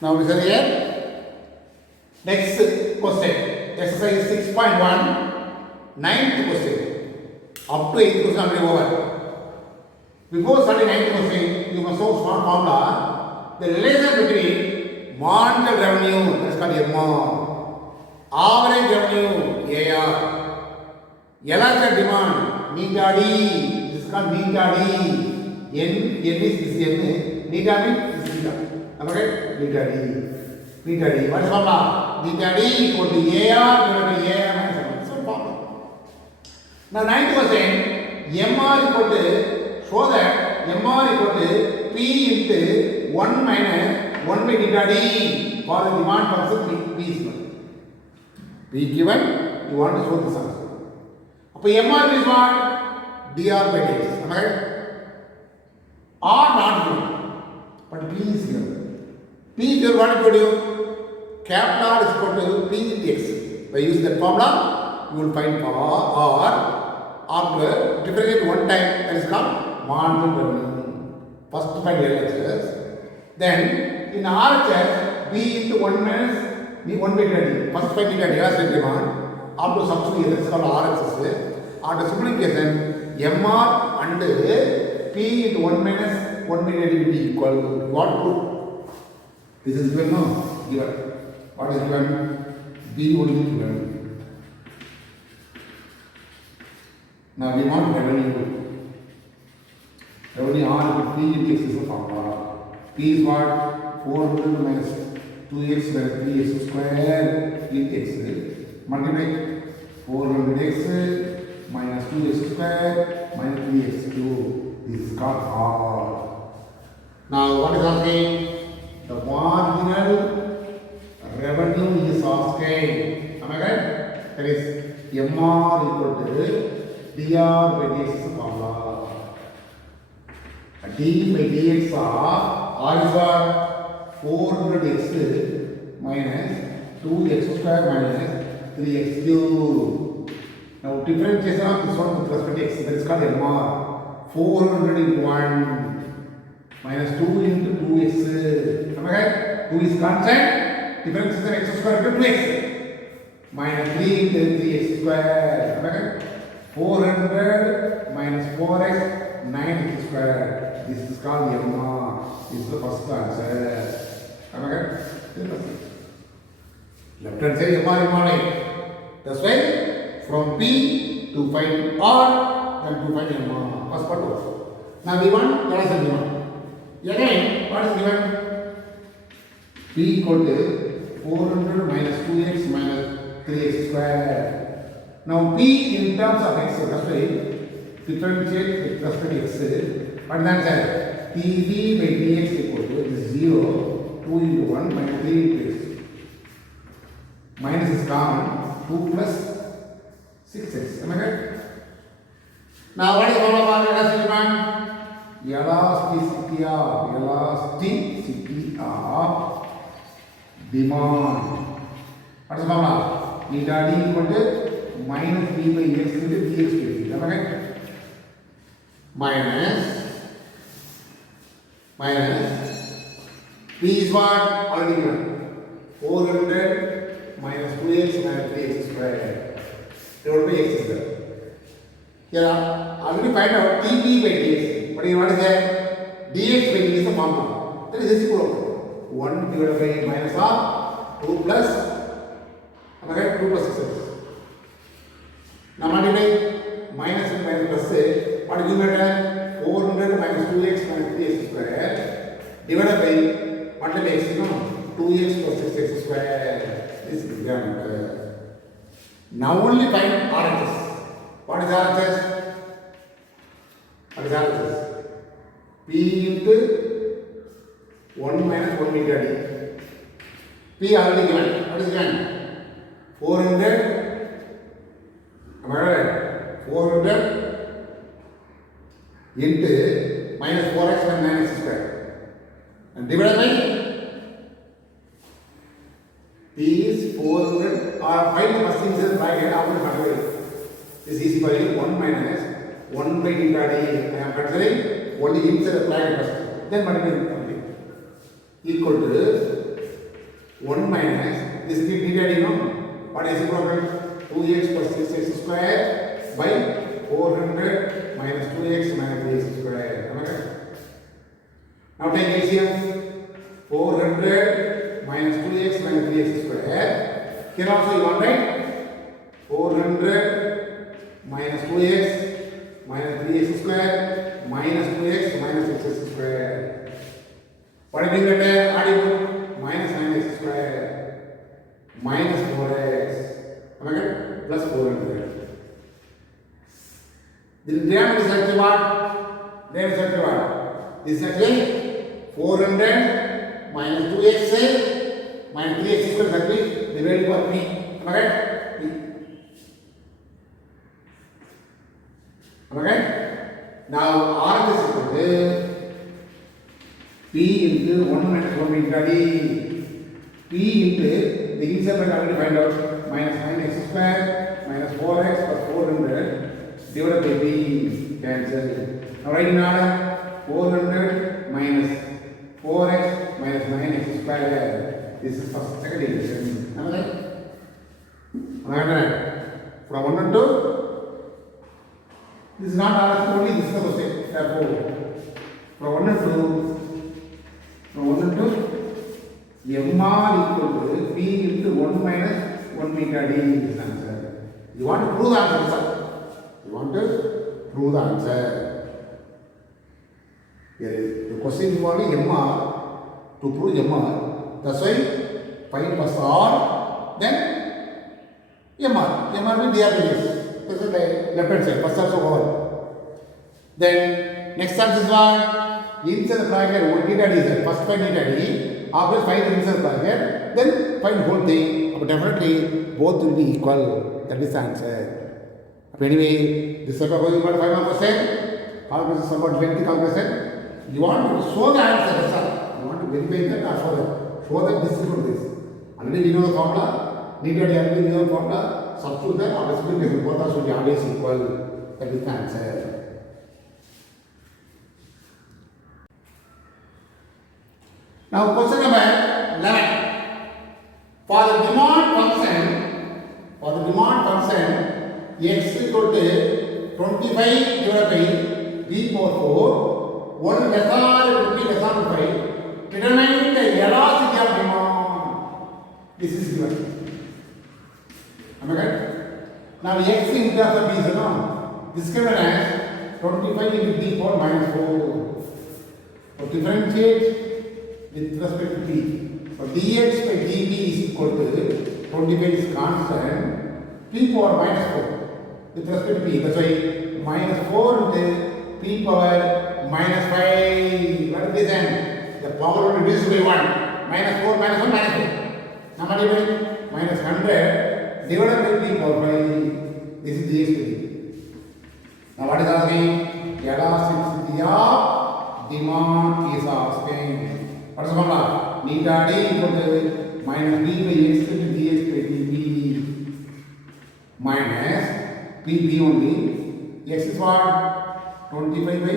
Now listen here. Next question. Exercise 6.1. Ninth question. Up to 8th question already over. Before starting 9th question, you must know small formula. The relation between marginal revenue, that is called MR, average revenue, AR, elastic demand, beta D, this is called beta D. N is this N, beta means this beta. Am I right? Beta D. Beta D. What is the formula? Beta D equal to AR divided by AR minus 1. That's the formula. Now 9th question, MR equal to, show that MR equal to P into 1 minus 1 by beta D for the demand function P is given. P given, you want to show this answer. So MR is what? dr by dx. Am I right? R not given, but P is given. P is given, what to do? Capital R is equal to P into x. By using that formula, you will find R after differentiate one time, that is called marginal revenue. First find LHS. Then in RHS, B into 1 minus B 1 by beta D. First find beta D as demand. After substitute, that is called RHS. After simplification, MR and P into 1 minus 1 by beta D will be equal to what proof? This is given now. Given. What is given? B only given. Now we want revenue. Revenue R equal to P into X is the formula. P is what? 400 minus 2x minus 3x square into X. Multiply 400x minus 2x square minus 3x cube. This is called R. Now what is asking? The marginal revenue is asking. Am I right? That is MR equal to dr by dx is the formula. D by dx R is what? 400x minus 2x square minus 3x cube. Now differentiation of this one with respect to x, that is called MR. 400 into 1 minus 2 into 2x. Am I right? 2 is constant. Differentiation x square into 2x. Minus 3 into 3x square. Am I right? 400 minus 4x, 9x square. This is called MR. This is the first answer. Am I right? Left hand side MR. That's why from P to find R and to find MR. First part also. Now we want what is the given? Again, what is given? P equal to 400 minus 2x minus 3x square. Now P in terms of x, that's why differentiate with respect to x. What is the answer? dv by dx equal to 0, 2 into 1 minus 3 into x. Minus is common, 2 plus 6x. Am I right? Now what is the formula for elastic demand? Elasticity of demand. What is the formula? Beta D equal to minus b by x into dx by d. Am I right? Minus p is what? Already given. 400 minus 2x minus 3x square divided by x is there. Yeah, already find out dp by dx. What is that? dx by d is the formula. That is this equal 1 divided by minus r 2 plus. Am I right? 2 plus 6x. Now multiply minus and minus plus say, what is the 400 minus 2x minus 3x square divided by, multiply x, 2x plus 6x square. This is the answer. Now only find RHS. What is RHS? What is RHS? P into 1 minus 1 beta D. P already given. What is given? 400. Am I right? 400 into minus 4x minus 9x square. And divided by P is 400. Find the first thing is bracket after multiply. This is easy for you. 1 minus 1 by beta D. I am considering only inside the bracket first. Then multiply equal to 1 minus this is d you know what is reciprocal 2x plus 6x square by 400 minus 2x minus 3x square. Am I right? Now take LCM 400 minus 2x minus 3x square. Here also you want right 400 minus 2x minus 3x square minus 2x minus x square. What do you get there? Add minus 9x square minus 4x. Am I right? Plus 400. The diameter is actually what? Diameter is actually what? This is actually 400 minus 2x minus 3x square is actually divided by p. Am I right? P. Am I right? Now R is equal to P into 1 minus 1 meter d. P into the inside by already find out minus 9x square minus 4x plus 400 divided by p cancel. Now write in order 400 minus 4x minus 9x square. This is first second equation. Am I right? From 1 and 2. This is not R only. This is the question. Therefore, from 1 and 2. From 1 and 2, MR equal to P into 1 minus 1 meter d is answer. You want to prove the answer, sir? You want to prove the answer. Here is the question involving MR to prove MR. That's why find first R, then MR. MR will DR this. This is the left hand side. First also over. Then next answer is what? Inside the bracket, what theta d is first find theta d, after find the inside the bracket, then find whole thing. But definitely both will be equal. That is the answer. But anyway, this is about going to 5 question. Calculation is somewhat lengthy calculation. You want to show the answer, sir. You want to verify that or show that this is what this. Already we know the formula. Theta d already we know the formula. Substitute that. Obviously, both are should be always equal. That is the answer. Now question number 11. For the demand function x equal to 25 divided by b power 4, 1 less or b less than 5, determine the velocity of demand. This is given. Am I right? Now x in terms of b is no. This given as 25 into b power minus 4. So differentiate with respect to p. So dx by db is equal to 25 is constant, p power minus 4 with respect to p. That's why minus 4 into p power minus 5. What is this then? The power will reduce by 1. Minus 4 minus 1 minus 4. Now multiply minus 100 divided by p power 5. This is dx by db. Now what is asking? Elasticity of demand is asking. What is the formula? Theta d equal to minus b by x into dx by db minus p only. X is what? 25 by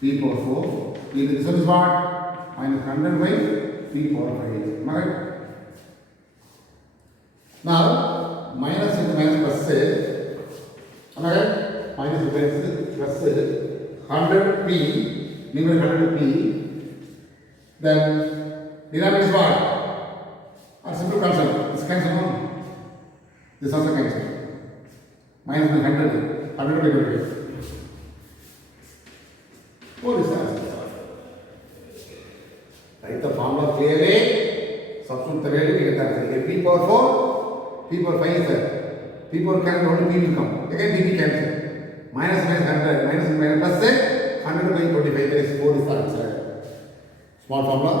p power 4. This one is what? Minus 100 by p power 5. Am I right? Now, minus into minus plus. Am I right? Minus into plus 100 p. Number 100 p, then denominator is what? A simple concept. This cancel. This also cancel. Minus 100 by 100. What is the answer? Write the formula clearly. Substitute the value. We get the answer. P power 4, p power 5 is there. P power cancel, only p will come. Again dp cancel. Minus 100, minus plus 100 by 25, there is 4 is the answer. Small formula,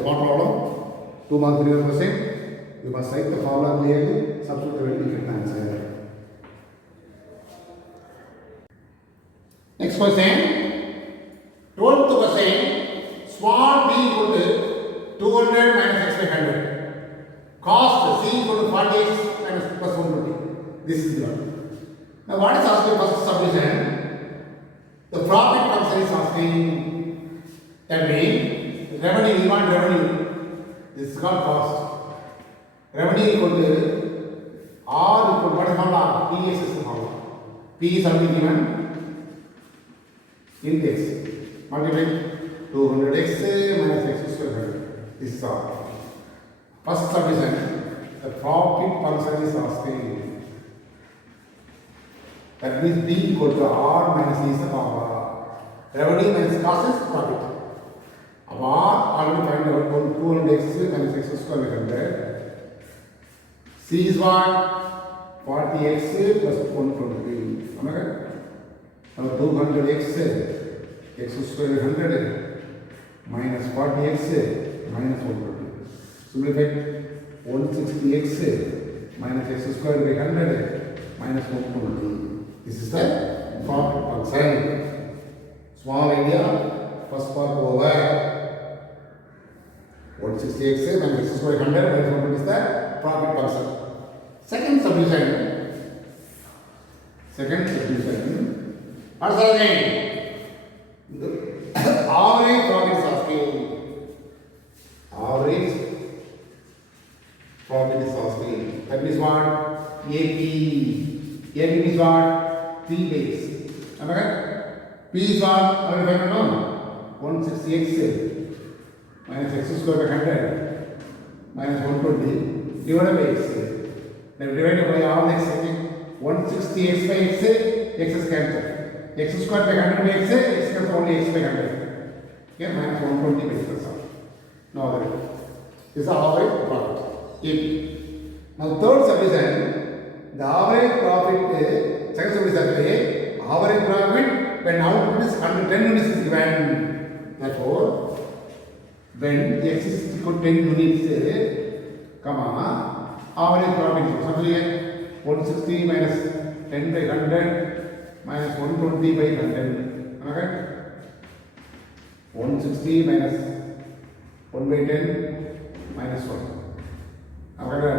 small problem. 2 marks 3%. You must write the formula clearly, substitute the value, you get the answer. Next question. 12th question. Small b equal to 200 minus x by 100. Cost c equal to 40x minus plus 120. This is given. Now what is asking first subdivision? The profit function is asking, that means revenue we want revenue. This is called cost. Revenue equal to R equal to what is formula? PS is the formula. P is already given in x. Multiply 200x minus x square. This is R. First subdivision, the profit function is asking. That means D equal to R minus E is the formula. Revenue minus cost is profit. Now R already find out 200x minus x square 100. C is what? 40x plus 120. Okay? Now 200x x square 100 minus 40x minus 120. Simplify 160x minus x square by 100 minus 120. This is the profit function. Small area, first part over. 160x minus x square 100 minus 120 is the profit function. Second subdivision. What is the name? Average profit is asking. Average profit is asking. That means what? AP. AP means what? P base. Am I right? P is what? How do you find out? 160x minus x square by 100 minus 120 divided by x. Then divided by all x. 160x by x is cancelled. X square by 100 by x is only x by 100. Okay, minus 120 by x. Now this is the average profit. AP. Now third subdivision, the average profit, second subdivision, average profit when output is 110 units is given. Therefore, when x is equal to 10 units, comma, average profit is something 160 minus 10 by 100 minus 120 by 100. Okay? 160 minus 1 by 10 minus 1. Okay?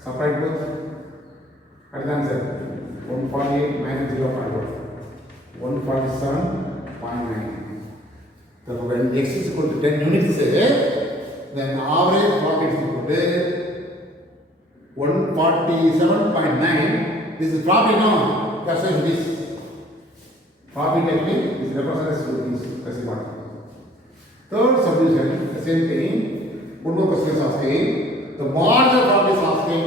Separate both. What is the answer? 148 minus 0.1. 147.9. Therefore, when x is equal to 10 units, then average profit is equal to 147.9. This is profit, no? That's why this profit actually is represented as rupees. That's the one. Third subdivision, the same thing. One more question is asking. The marginal profit is asking.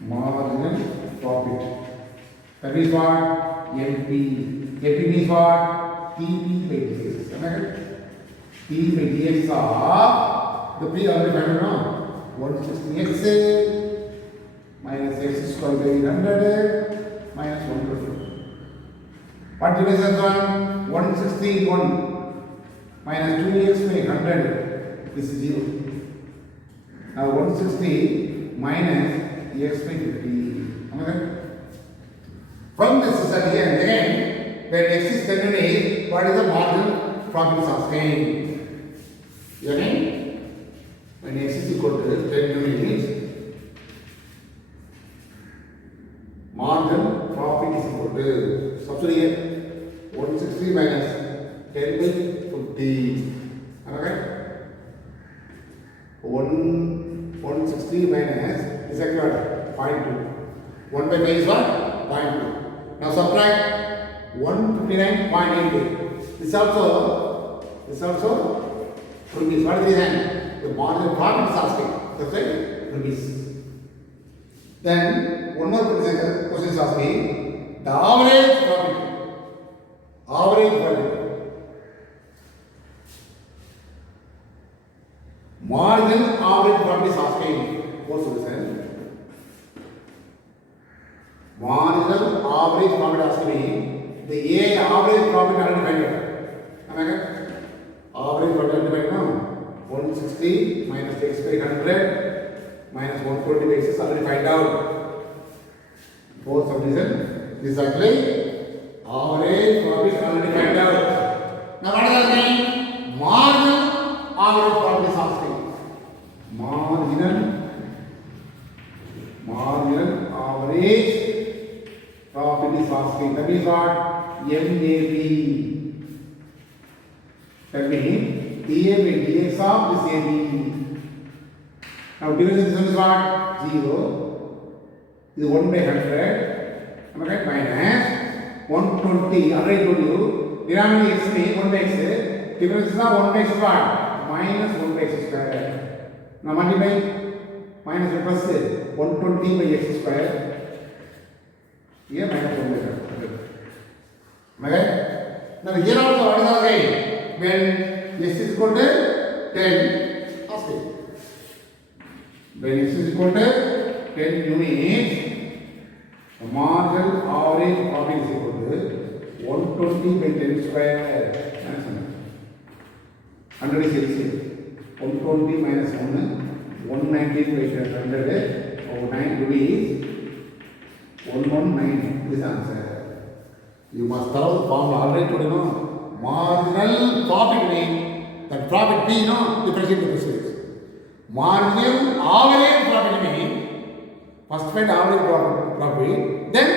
Marginal profit. That is what? MP. MP means what? TP by dx. Am I right? T by dx of the P already found out, no? 160x minus x square by 100 minus 120. What division is 1? 160 is 1 minus 2x by 100. This is 0. Now 160 minus x by 50. Am I right? From this result here and again, when x is 10 units, what is the marginal profit is asking? Again, when x is equal to 10 units, marginal profit is equal to, substitute here, 160 minus 10 by 50. Okay? 160 minus is equal to 0.2. 1 by 5 is what? 0.2. Now subtract 159.88. This also rupees. What is the hand? The marginal profit is asking. That's right, rupees. Then one more question is asking the average profit. Average profit. Marginal average profit is asking. What's the solution? Marginal average profit asking me. The average profit already find out. Am I correct? Average profit already find out. 160 minus x by 100 minus 120 by x is already find out. Fourth subdivision. This is actually average profit already find out. Now what is the name? Marginal average profit is asking. Marginal average profit is asking. That is what? MAP. That means dA by dx of this AB. Now division this one is what? 0. This is 1 by 100. Am I right? Minus 120. Already told you. Denominator x means 1 by x. Difference is not 1 by x is what? Minus 1 by x square. Now multiply. Minus plus 120 by x square. Here minus 1 by x. Am I right? Now here also what is our right? When x is equal to 10, ask it. When x is equal to 10 units, the marginal average profit is equal to 120 by 10 square. 100 is LCM. 120 minus 1, 119 by 100, over 9 rupees, 119. This is the answer. You must follow the formula already told you know. Marginal profit means that profit P, differentiate the percentage. Marginal average profit means first find average profit, then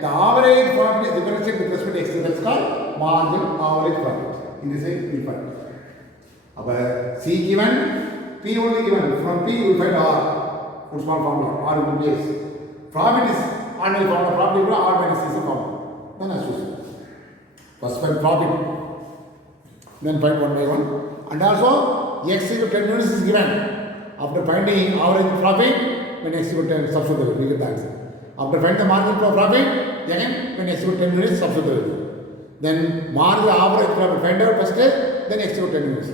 the average profit is differentiate with respect to x. That's called marginal average profit. In this way, we find. C given, P only given. From P you will find R. Put small formula, R into place. Profit is ordinary formula, profit is R minus C is a formula. Then I choose. First find profit. Then find one by one. And also x equal to 10 units is given. After finding average profit, when x equal to 10, substitute, we get the answer. After finding the margin for profit, again when x equal to 10 units, substitute. Then margin average profit, find out first, then x equal to 10 units.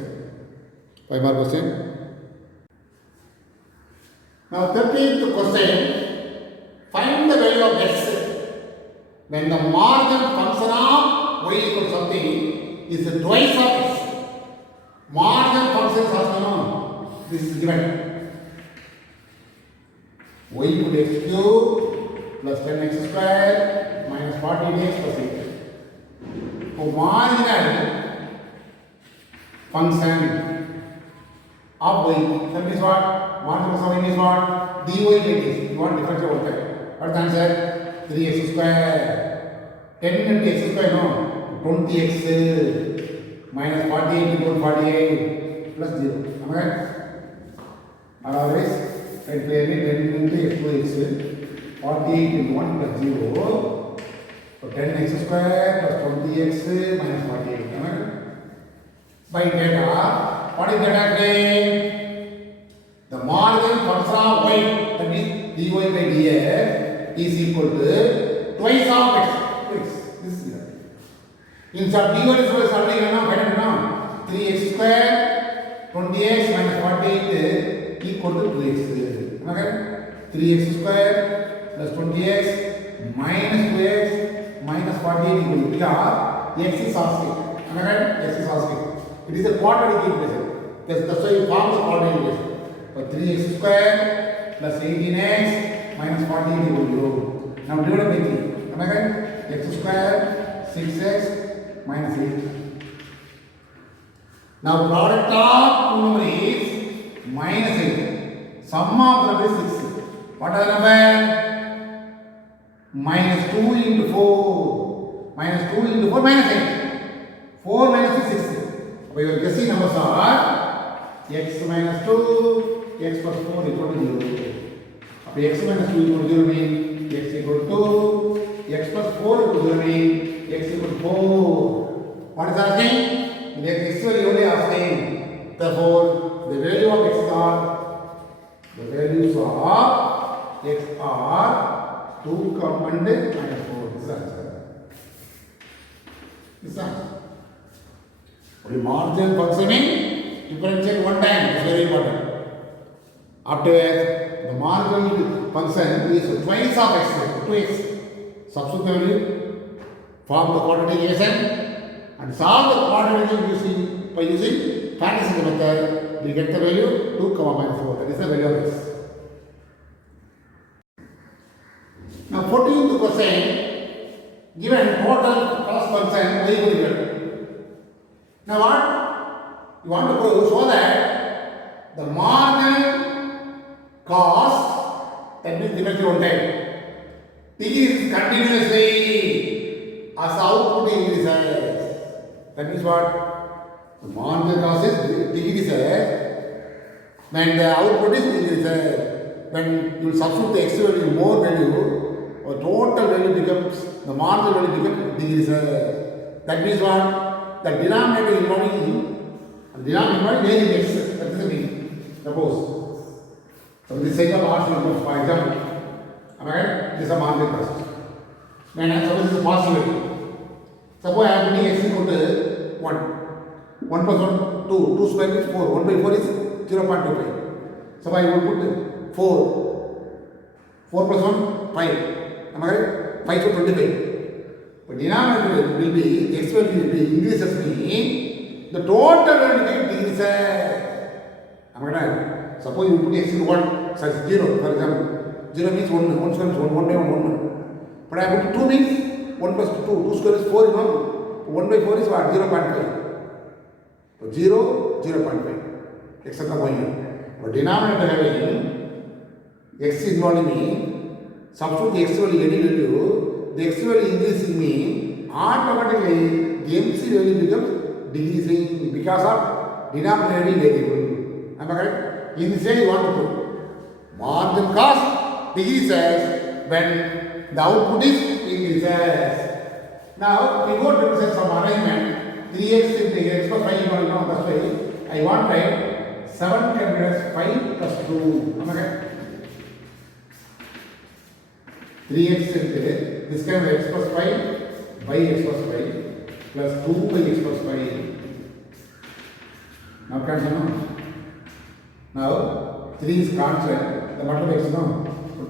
5 more question. Now 13th question. Find the value of x when the margin function of y equal something is twice of x. Marginal function is also known. This is given. Y equal to x cube plus 10x square minus 40x plus 8. So marginal function of y. That means what? Marginal function is what? dy by dx. You want differential over there. What's the answer? 3x square. 10 into x square, no. 20x minus 48 into 48 plus 0. Am I right? Otherwise, write clearly 10 into x plus x, 48 into 1 plus 0. So 10x square plus 20x minus 48. Am I right? By data, what is data today? The marginal function of y, that means dy by dx, is equal to twice of x. This is it. Instead d1 is already given, 3x square 20x minus 48 equal to 2x. Okay? 3x square plus 20x minus 2x minus 48 equal to here x is asking. Okay? X is asking. It is a quadratic equation. That's why you form the quadratic equation. So 3x square plus 18x minus 48 equal to 0. Now divided by 3. Am I right? X square 6x minus 8. Now product of two numbers is minus 8. Sum of the number is 6. What are the number? Minus 2 into 4. Minus 2 into 4 minus 8. 4 minus 6 is 6. So your guessing numbers are x minus 2, x plus 4 equal to 0. So x minus 2 equal to 0 means x equal to x plus 4 equal to 0 means x equal to 4. What is asking? The x value only asking. Therefore, the value of x are, the values of x are 2 and minus 4. This is answer. This is answer. Only marginal function means differentiate one time. It's very important. After the marginal function is twice of x, 2x. Substitute the value, form the quadratic equation, and solve the quadratic using by using Patterson's method. We get the value 2, minus 4. That is the value of x. Now 14th question, given total cost function y equal to given. Now what? You want to show that the marginal cost, that means differentiate one time, T is continuously as output increases. That means what? The marginal cost is decreases when the output is increases. When you substitute the x value more value, or total value becomes, the marginal value becomes decreases. That means what? The denominator involving varying x. That is the meaning. Suppose. So this is a marginal cost. For example, am I right? This is a marginal cost. When suppose this is a possibility. Suppose I am putting x equal to 1. 1 plus 1, 2. 2 square is 4. 1 by 4 is 0.25. So I will put 4. 4 plus 1, 5. Am I right? 5 to 25. But denominator will be, x value will be increases mean the total value will decreases. Am I right? Suppose you put x in 1, such 0, for example. 0 means 1 square is 1 by 1, 1. But I put 2 means 1 plus 2, 2 square is 4, you know. 1 by 4 is what? 0.5. So 0, 0.5. Etc. going on. But denominator having x involving me, substitute the x value any value, the x value increasing me, automatically the MC value becomes decreasing because of denominator variable. Am I correct? In this way you want to put marginal cost decreases when the output is increases. Now we go to some arrangement. 3x into x plus 5 you know, that's why I want to write 7 can be as 5 plus 2. Am I correct? 3x into this can be x plus 5 by x plus 5 plus 2 by x plus 5. Now cancel no? Now 3 is constant. The multiple x no?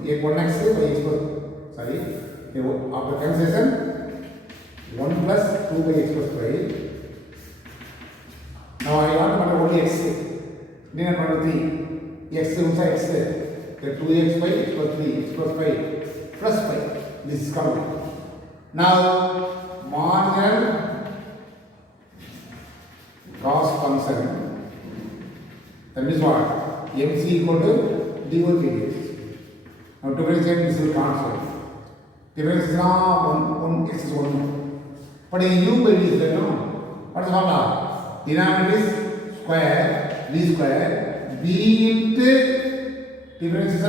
1x by x plus, sorry, after cancellation 1 plus 2 by x plus 5. Now I want to multiply only x. Then I want to 3. X inside x. Then 2x by x plus 3, x plus 5 plus 5. This is coming. Now marginal cost function. That means what? MC equal to dy dx. Now differentiate this is constant. Difference is now 1 x is 1. But in u by v is that no? What is the formula? Denominator is square, v square, v into difference is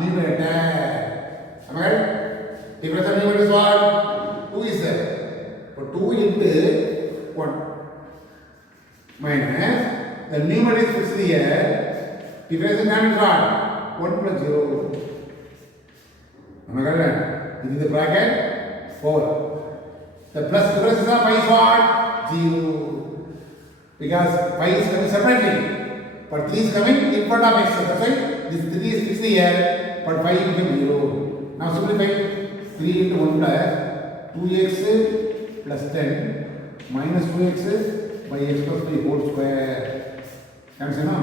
numerator. Am I right? Difference of numerator is what? 2 is there. So 2 into 1 minus the numerator is fixed here. Difference in time is what? 1 plus 0. Am I correct? This is the bracket 4. The plus difference is pi is what? 0. Because pi is coming separately, but 3 is coming in front of x. That's why this 3 is fixed here, but pi becomes 0. Now simplify 3 into 1 plus 2x plus 10 minus 2x by x plus 3 whole square. Cancel no?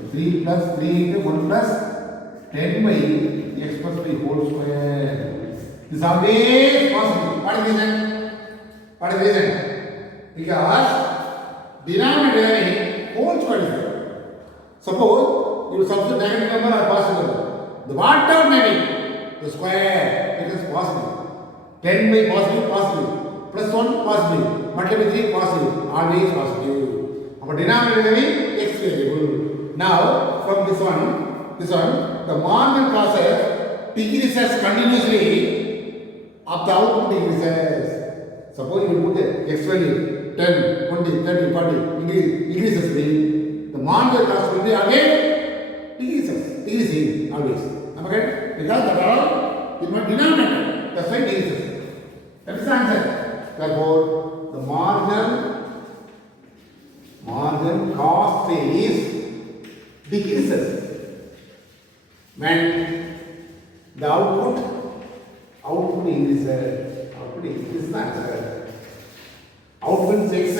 So 3 plus 3 into 1 plus 10 by x plus 3 whole square. This is always possible. What is the reason? What is the reason? Because denominator whole square is there. Suppose you substitute negative number are possible. The whatever may be, the square, it is possible. 10 by possible. Plus 1 possible. Multiply by 3 possible. Always possible. Our denominator is x variable. Now from this one, the marginal cost decreases continuously of the output decreases. Suppose you put the x value 10, 20, 30, 40 increases the marginal cost will be again decreasing always. Am I correct? Because that all in my denominator. That's why decreases. That is the answer. Therefore, the marginal cost is decreases when the output increases. Output increases the answer. Output is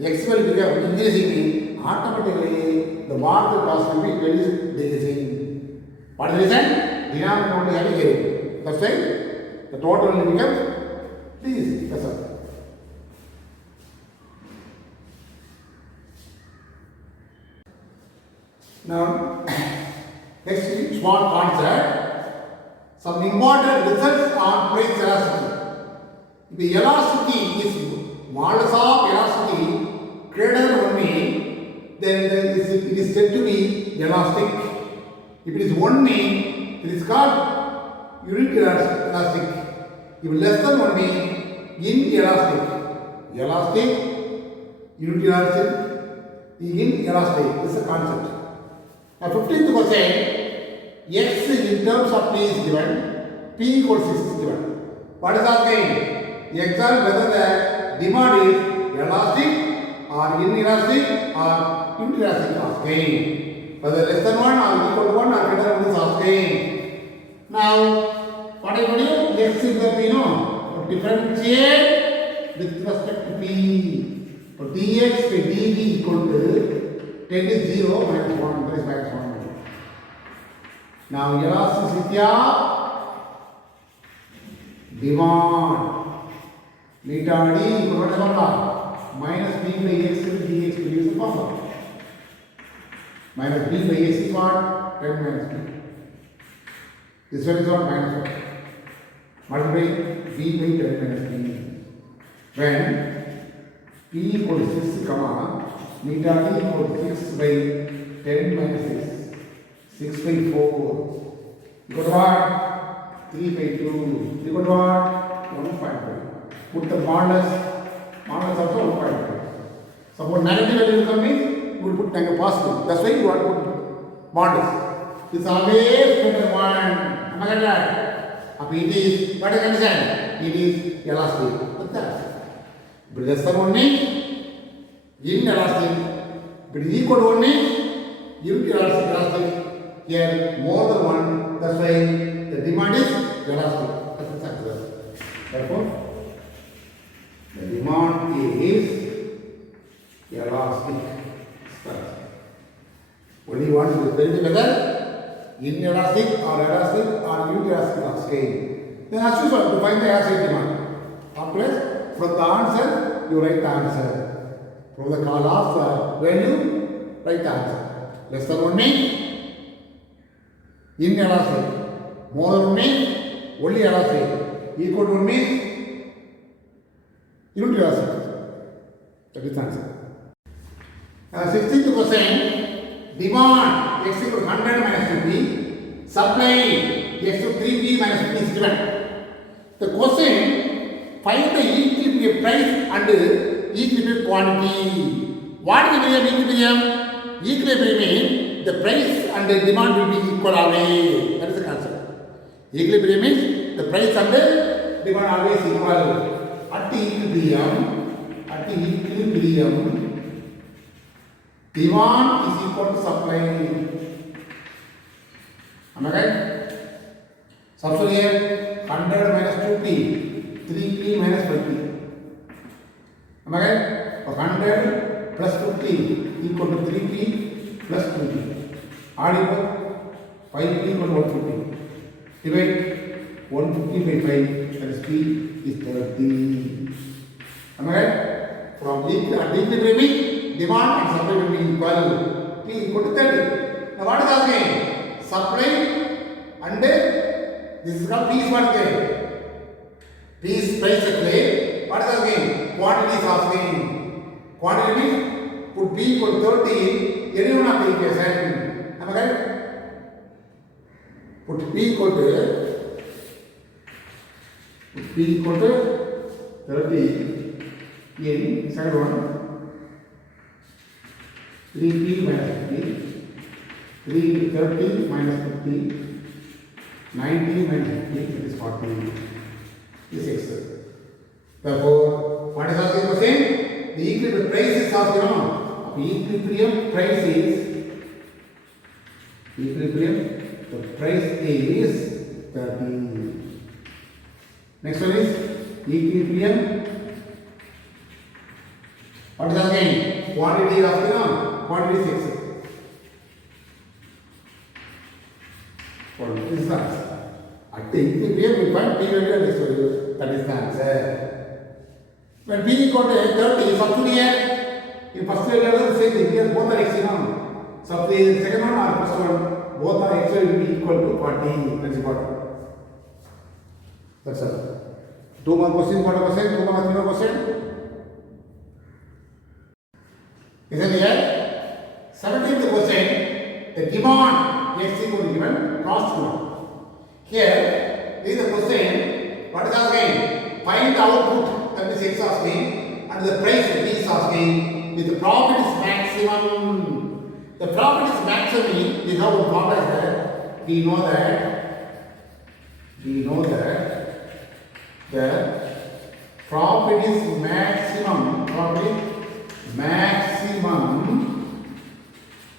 x will become increasing, automatically the marginal cost will be decreasing. What is the reason? Denominator only having variable. That's why the total will become decreasing. That's all. Now, next small concept. Some important results on price elasticity. The elasticity is modulus of elasticity created then it is said to be elastic. If it is only, it is called unit elastic. If less than only, inelastic. Elastic, unit elastic, inelastic. This is a concept. Now 15th question, x in terms of p is given, p equals 6 is given. What is asking? X are whether the demand is elastic or inelastic or inelastic asking. Whether less than 1 or equal to 1 or greater than 1 is asking. Now, what I told you? X is the p, no? Differentiate with respect to p. So dx by dv equal to 10 is 0 minus 1, that is minus 1. Now, elasticity of demand beta d equal to what? Minus b by x into dx to use the formula. Minus b by x is what? 10 minus b. This one is what? Minus 1. Multiply b by 10 minus b. When p equals 6, comma, beta d equals 6 by 10 minus 6. 6 by 4. Equal to what? 3 by 2. Equal to what? 1.5. Put the modulus also 1.5. Suppose negative value will come means you will put negative positive. That's why you want to put modulus. It's always greater than 1. Am I correct? If it is, what I understand? It is elastic. That's that. But less than 1 means inelastic. But equal to 1 means elastic. Here more than 1. That's why the demand is elastic. That's the answer. Therefore, the demand is elastic. Only you want to verify whether inelastic or elastic or inelastic or scale. Then as usual to find the elastic demand. Afterwards, from the answer, you write the answer. From the call of value, write the answer. Less than 1 means inelastic. More than 1 means only elastic. Equal to 1 means unit elastic. That is the answer. 16th question. Demand x equal to 100 minus 50. Supply x to 3p minus 50 is given. The question, find the equilibrium price and equilibrium quantity. What is the meaning of equilibrium? Equilibrium means the price and the demand will be equal always. That is the concept. Equilibrium means the price and the demand always equal. At equilibrium, demand is equal to supply. Am I right? Substitute here 100 minus 2p, 3p minus 50. Am I right? 100 plus 50 equal to 3p plus 2p. Add equal 5p equal to 150. Divide 150 by 5, that is p is 30. Am I right? From equilibrium, demand and supply will be equal. P equal to 30. Now what is asking? Supply and this is called P is what is there? P is price supply. What is asking? Quantity is asking. Quantity means put P equal to 30 any one of the equation. Am I right? Put P equal to 30 in second one. 3p minus 50, 30 minus 50, 90 minus 50, that is 40. This is x. Therefore, what is asking question? The equilibrium price is asking on. Equilibrium price is, the price is 30. Next one is equilibrium. What is asking? Quantity is asking on. Quantity is x. This is the answer. At the equilibrium, we find p value and x value. That is the answer. When p equal to 30, substitute here. In first value, the same thing. Here both are x. Substitute in second one or first one, both are x will be equal to 40. That is important. That's all. 2 more questions, 1 more question, 2 more, 3 more question. Is it here? 17th question, the demand x equal to given cross demand. Here, this is the question, what is asking? Find the output, that is x asking, and the price b is asking, if the profit is maximum. The profit is maximum, this is how we formula is that. We know that the profit is maximum,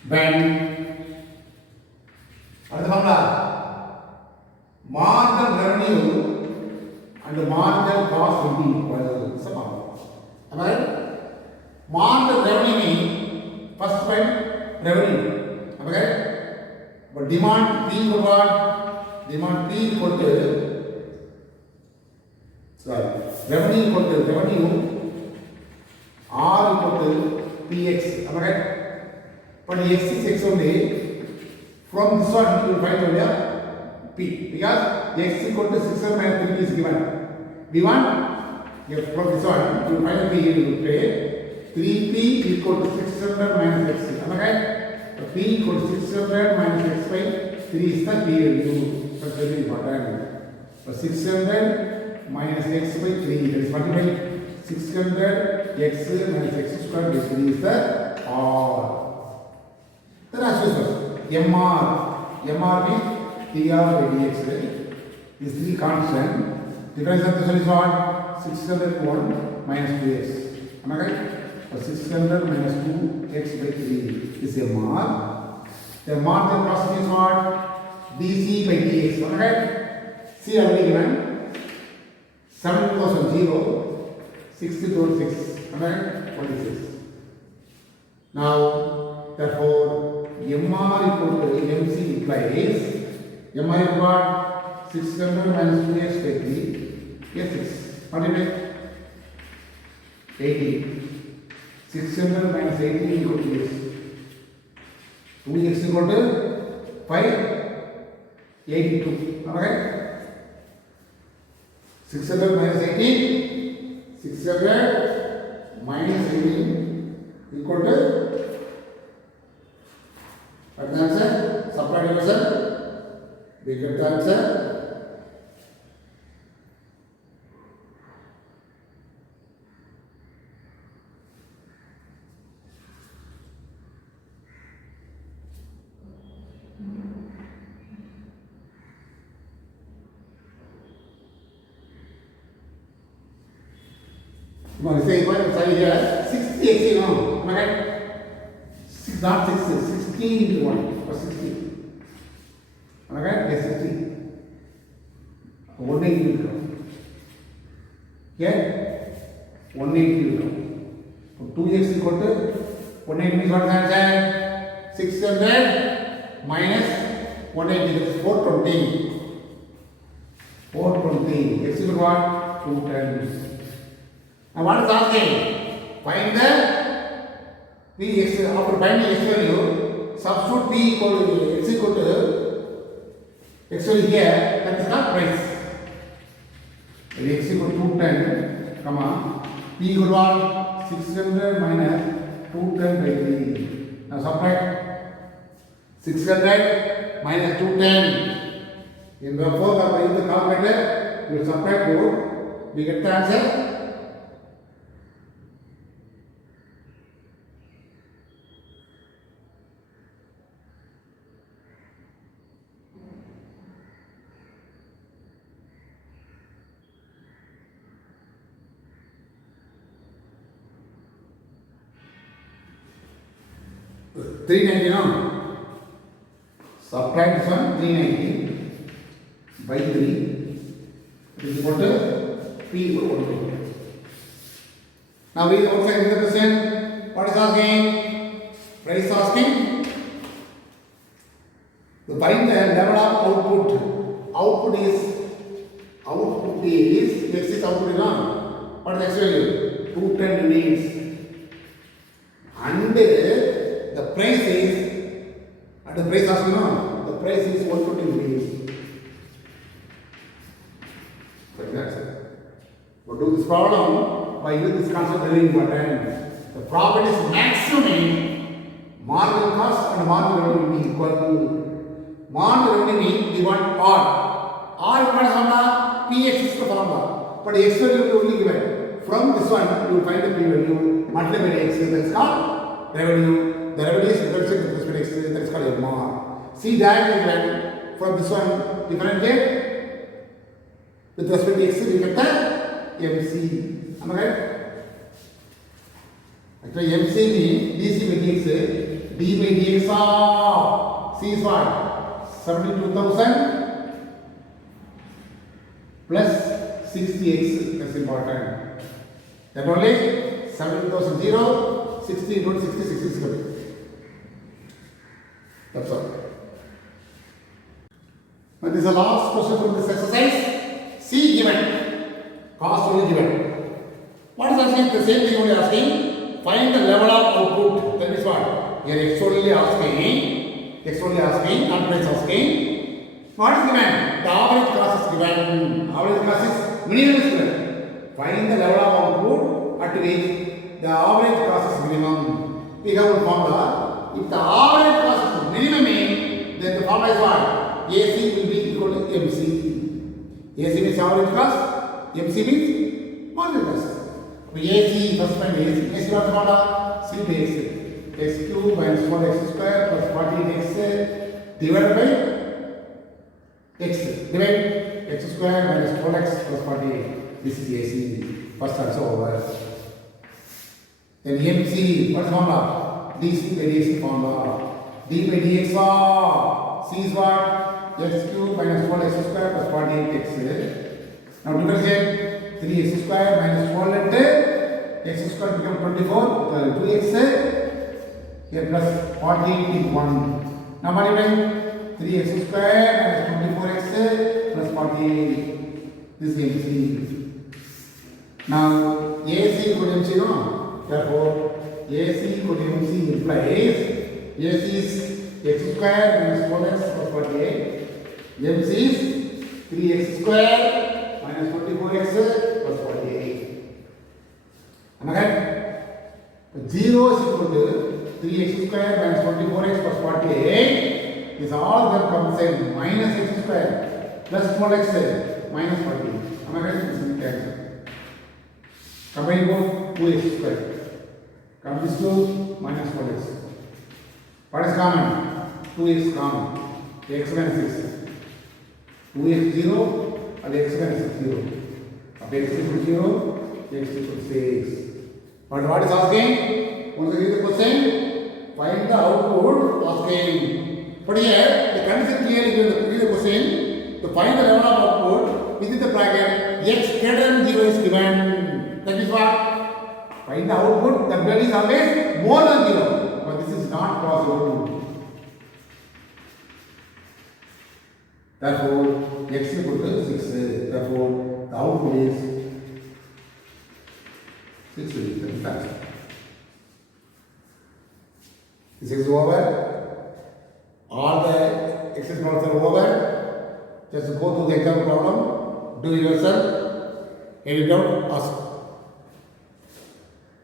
when what is the formula? Marginal revenue and marginal cost will be equal. That's the formula. Am I right? Marginal revenue means first point revenue. Am I right? But demand P equal what? Demand P equal to revenue equal to revenue R equal to Px. Am I right? But x is x only. From this one you will find only P, because x equal to 600 minus 3 is given. We want from this one you will find P. You will pay 3P equal to 600 minus x. Am I right? So P equal to 600 minus x by 3 is the P value. That's very important. So 600 minus x by 3, that is multiplied 600 x minus x square by 3 is the R. Then as usual, MR means TR by dx. These three constant. Difference of this one is what? 601 minus 2x. Am I right? So 600 minus 2x by 3 is MR. The marginal cost is what? dc by dx. Am I right? C already given. 7,000, 60,6. Am I right? 46. Now, therefore, MR equal to MC implies MR equal what? 600 minus 2x by 3. Yes, 6. What is it? 18. 600 minus 18 equal to x. 2x equal to 5. 82. Okay? 600 minus 18. 600 minus 18 equal to what is the answer? Subtract division. We get the answer. Come on, say what is here? 60x, you know. Am I right? Not 16 into 1 or 16. Am I right? Yes, 16. 180 will come. Yeah? 180 will come. So 2x equal to 180 means what is the answer? 600 minus 180, that is 420. 420. X equal to what? 210. Now what is asking? Find the P x, after finding x value, substitute P equal to x equal to x value here, that is not price. X equal to 210, comma, P equal to what? 600 minus 210 by 3. Now subtract 600 minus 210. In the fourth, by the calculator, you subtract both, we get the answer. $390 now. Subtract this one, 390 by 3. It is equal to P equal to 1. Now we outside the question. What is asking? Price asking. To find the level of output. Output is x is output is not. What is x value? 210 units. And the price is, at the price asking now, the price is 120 rupees. Like that. But do this problem by using this concept very important. The profit is maximum marginal cost and marginal revenue will be equal. Marginal revenue means we want R. R what is formula? Px is the formula. But x value will only given. From this one, you will find the p value multiplied by x. That is called revenue. The revenue is represented with respect to x. That is called MR. See that given. From this one, differentiate with respect to x. We get the MC. Am I right? Actually, MC means dc by dx. D by dx of C is what? 72,000 plus 60x. That's important. That only 70,000 0, 60 into 60, 60 is good. That's all. But this is the last question from this exercise. C given. Cost only given. What is asking? The same thing only asking. Find the level of output. That is what? Here x only asking. X only asking. Not price asking. What is given? The average cost is given. Average cost is minimum is given. Find the level of output at which the average cost is minimum. We have a formula. If the average cost is minimum, then the formula is what? AC will be equal to MC. AC means average cost. MC means marginal cost. AC first find AC. AC what formula? C by x. X cube minus 4x square plus 14x divided by x. Divide x square minus 12x plus 48. This is AC. First also over. Then MC, what is formula? DC by dx formula. D by dx of C is what? X cube minus 12x square plus 48x. Now differentiate 3x square minus 12 into x square become 24. 2x here plus 48 is 1. Now multiply 3x square minus 24x plus 48. This is MC. Now AC equal to MC, no? Therefore AC equal to MC implies AC is x square minus 4x plus 48. MC is 3x square minus 24x plus 48. Am I right? 0 is equal to 3x square minus 24x plus 48. This all them come same. Minus x square plus 12x minus 48. Am I right? This is the answer. Combine both 2x square. Come this 2 minus 4x. What is common? 2x common. X minus 6. 2x 0 and x minus 0. Of x equal to 0, x equal to 6. But what is asking? Once again the question, find the output asking. But here the condition clearly given the question to find the level of output within the bracket x greater than 0 is given. That is what? Find the output, the value is always more than 0. But this is not possible. Therefore, x equal to 6. Therefore, the output is 6. This is over. All the exercise problems are over. Just go to the example problem, do yourself, edit out, ask.